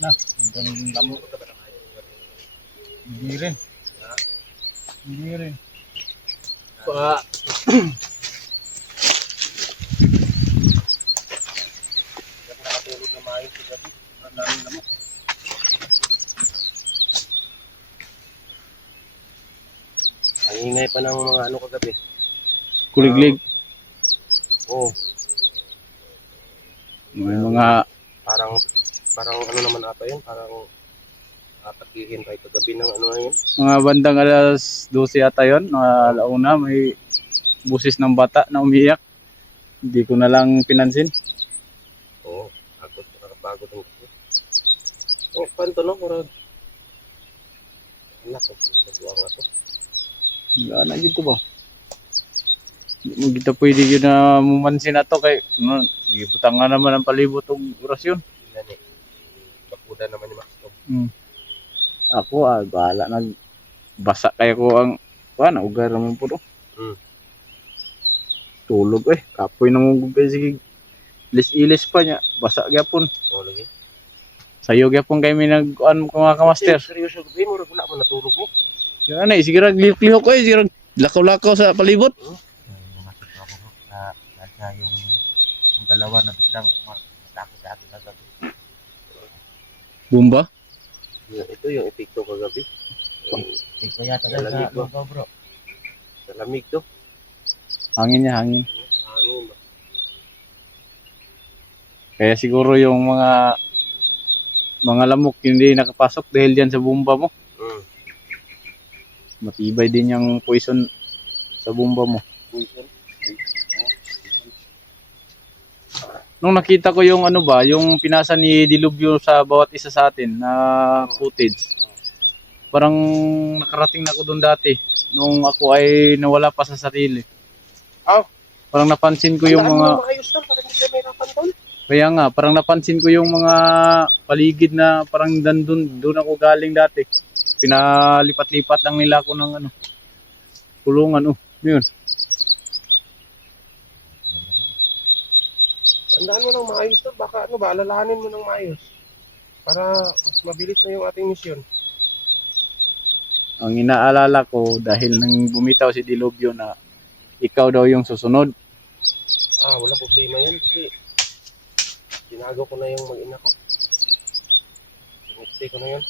na. Ang lamok. Hindi rin. Hindi rin. Pa. Nakatulog na maayos sa gabi. Ang daming lamok. Ang ingay pa ng mga ano kagabi. Kuliglig. Oo. May mga Parang ano naman ata yun. Parang atakihin tayo kagabi ng ano na yun. mga bandang alas 12 ata yun. Alauna may busis ng bata na umiiyak. Hindi ko na lang pinansin. Oo. Nakapagod ang gabi. Oh, panto no? Murag. Anak, nagwa nga to. Wala na dito ba? Hindi mo kita pwede yun na mumansin na to kay ibutang nga naman ang palibot ng orasyon. Yan eh. Bakuda naman yung Maxto. Ako bahala nagbasa kaya ko ang ugar naman po to. Tulog kapoy nang gugay sige ilis pa niya basa gyapon. Oo lagi. Sayo gyapon kay mi nag-an mga kamaster. Seryoso gabi mo wala man natulog mo. Yan ay sige ra lihok ko sige lakaw-lakaw sa palibot. Nasa yung dalawa na biglang matakot sa atin kagabi. Bumba? Ito yung epekto kagabi. Ito yata sa lamig bro. Sa lamig to. Hangin niya, hangin. Hangin ba? Kaya siguro yung mga lamok hindi nakapasok dahil diyan sa bumba mo. Matibay din yung poison sa bumba mo. Poison? Nung nakita ko yung yung pinasa ni Dilubyo sa bawat isa sa atin na footage. Parang nakarating na ako doon dati nung ako ay nawala pa sa sarili. Parang napansin ko yung mga Kaya nga, parang napansin ko yung mga paligid na parang doon ako galing dati. Pinalipat-lipat lang nila ako ng kulungan. Yun. Tandaan mo ng maayos to, baka alalahanin mo ng maayos. Para mas mabilis na yung ating misyon. Ang inaalala ko dahil nang bumitaw si Dilubyo na ikaw daw yung susunod. Wala problema yan kasi tinago ko na yung mag-ina ko. Sinipte ko na yun.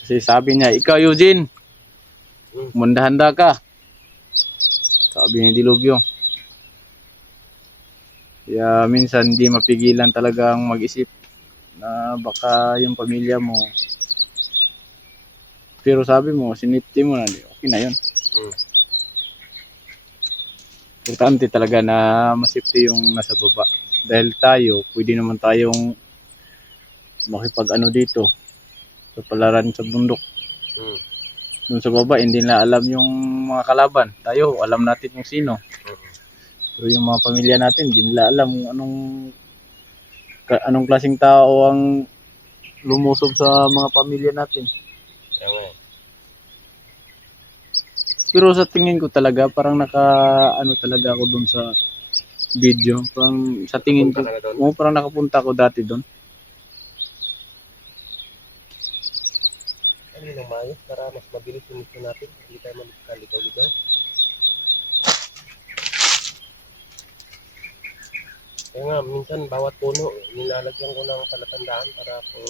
Kasi sabi niya, ikaw Eugene, mundahanda ka. Sabi ni Dilubyo. Kaya minsan hindi mapigilan talagang mag-isip na baka yung pamilya mo. Pero sabi mo, sinipti mo na, okay na yun. Importante talaga na masipti yung nasa baba. Dahil tayo, pwede naman tayong makipag dito. Sa palaran sa bundok. Doon sa baba, hindi na alam yung mga kalaban. Tayo, alam natin yung sino. Pero yung mga pamilya natin, hindi nila alam anong klaseng tao ang lumusob sa mga pamilya natin. Pero sa tingin ko talaga, parang talaga ako doon sa video. Parang sa tingin ko, parang nakapunta ako dati doon. Ano yung maayos para mas mabilis yung mission natin, hindi tayo malikaw-ligaw. Kaya nga, minsan bawat puno, nilalagyan ko ng palatandaan para kung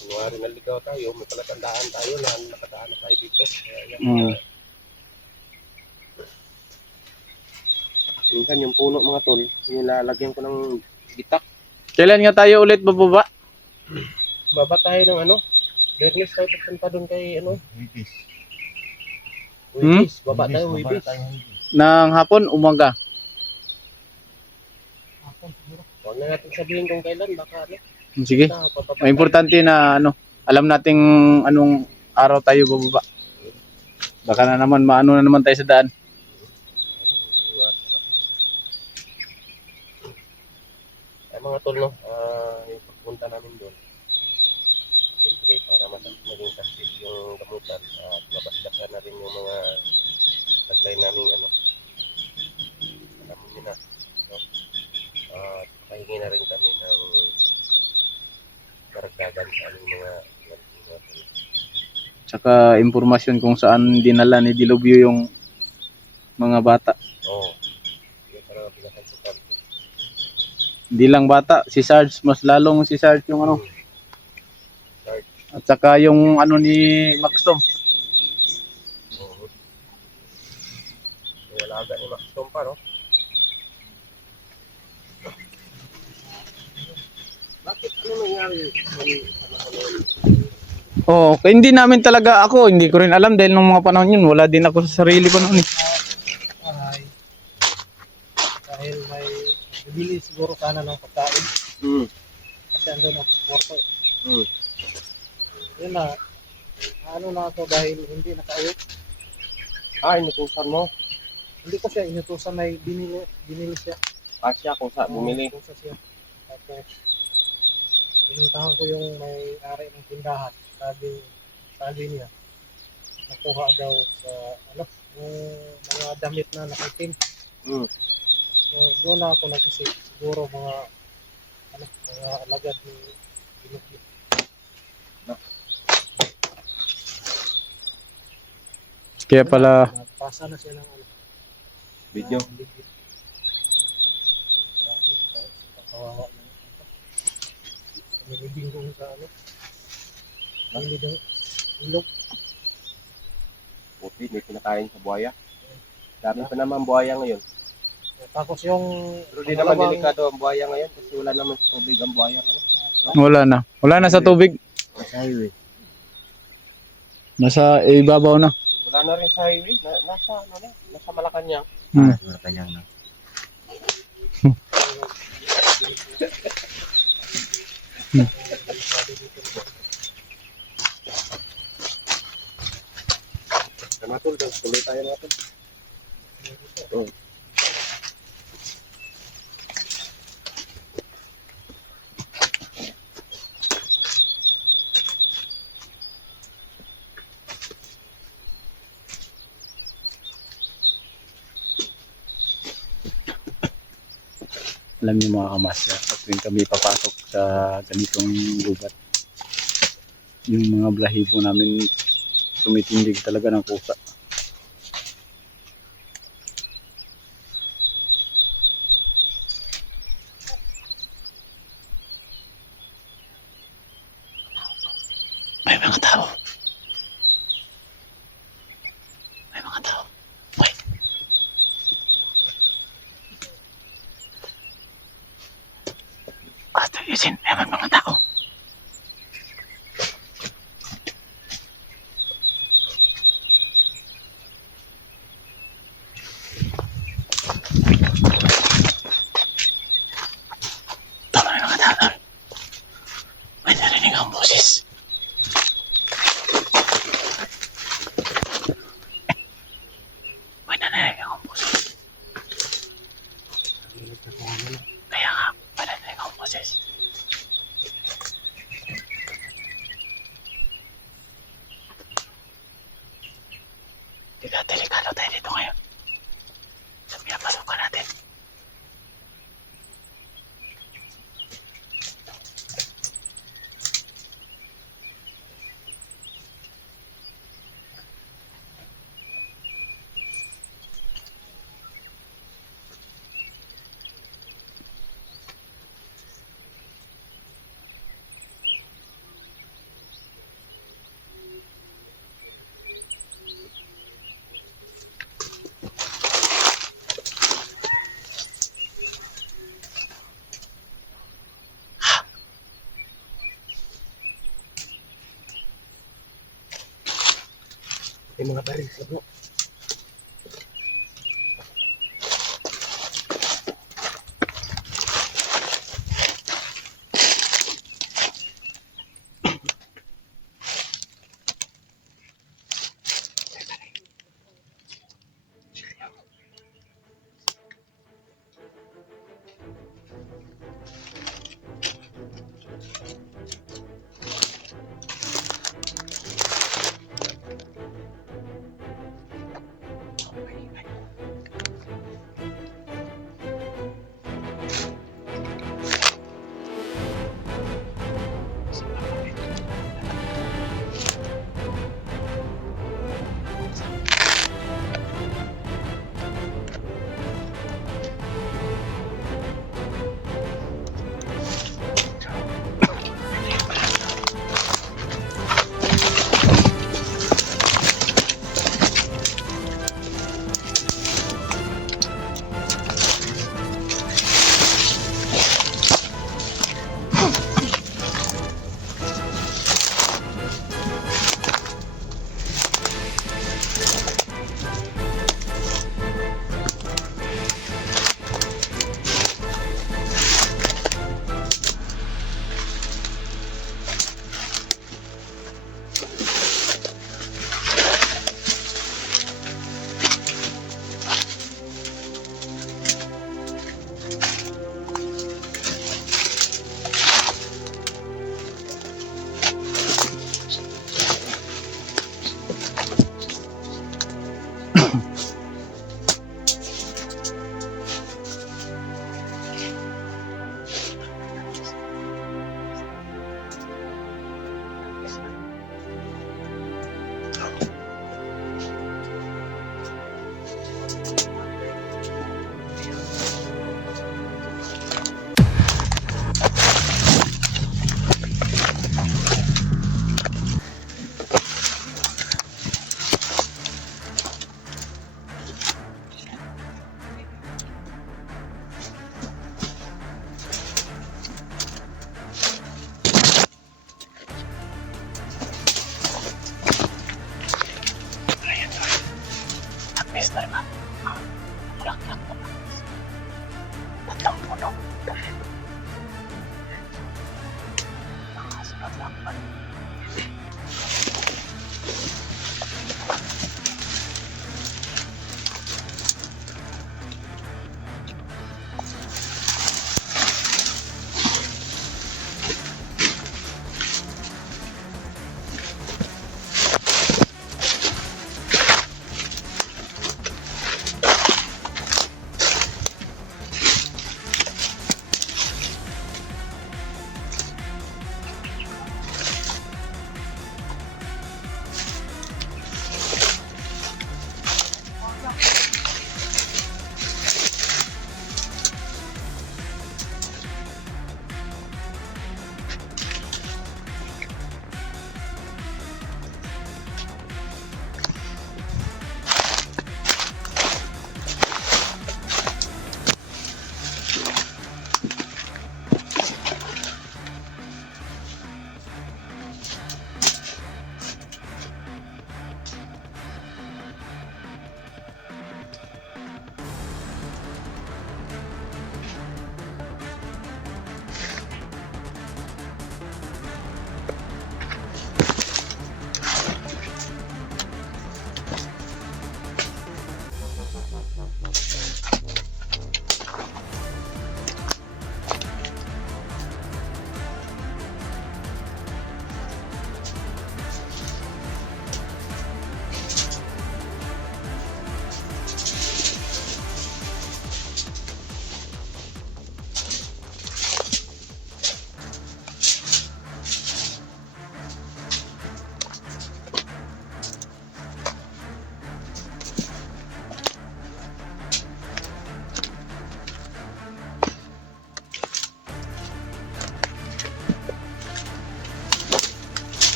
kunwari naligaw tayo, may palatandaan tayo na nakadaan na tayo dito. Kaya yan, minsan yung puno mga tol, nilalagyan ko ng gitak. Kailan nga tayo ulit bababa? Baba tayo ng Bernis tayo papunta doon kay Wibis. Baba tayo Wibis. Ng hapon, umaga. Huwag na natin sabihin kung kailan, baka Sige. May importante na alam nating anong araw tayo bababa. Baka na naman maano na naman tayo sa daan. Ay mga tol yung pagpunta namin doon. Siyempre para maging success yung gamutan at mabasdakan na rin yung mga taglay namin alam mo nyo na. Pahingi na rin kami ng laban sa aming mga Tsaka impormasyon kung saan dinala ni Dilubyo yung mga bata. Oo. Yung parang pinakasukan. Hindi lang bata, si Sarge, mas lalong si Sarge yung ano. Start. At saka yung ano ni Maxtom. Oo. Yung alaga ni Max Tom pa, no? Bakit ano nangyari sa panahon? Oo, kaya hindi namin talaga ako, hindi ko rin alam dahil nung mga panahon yun, wala din ako sa sarili ko noon eh. Ay, dahil may bibili siguro sana ng pagkain Hmm. kasi andun ako sa kwarto. Hmm. Yun na, ano na ako dahil hindi nakauwi. Inutusan mo. Hindi ko siya inutusan, may binili siya. Siya kung saan bumili. Inutusan siya. Tapos, pinuntahan ko yung may-ari ng tindahan. Sabi niya, nakuha daw sa, ano, yung mga damit na nakitin. Hmm. So, doon na ako nag-isip, siguro mga, ano, mga alagad ni Pinocchio. Kaya pala, Nagpasa na siya ng ano, Video. ng video. Kawawa na. Nilibing ko sa ano. Nilibing ilog. Puti, may kinakain sa buhaya. Dami pa naman buhaya ngayon. Tapos yung Pero di naman delikado ang buhaya ngayon kasi wala naman sa tubig ang buhaya ngayon. wala na. Wala na sa tubig. Sa highway. Nasa ibabaw na. Wala na rin sa highway. Nasa ano na? Nasa Malacanang. Malacanang na. Natul, tuloy tayo natin. Oh. Alam niyo mga kamasya, pag tuwing kami papasok sa ganitong gubat, yung mga blahibo namin tumitindig talaga ng kusa. May mga tao. May mga tao. Wait. Ate, isin, may mga tao. Tama yung mga tao. May narinig ang boses. May narinig ang boses. Kaya nga, may narinig ang boses. Delikado tayo dito ngayon. So, pinapasukan natin. may mga baril sa bro.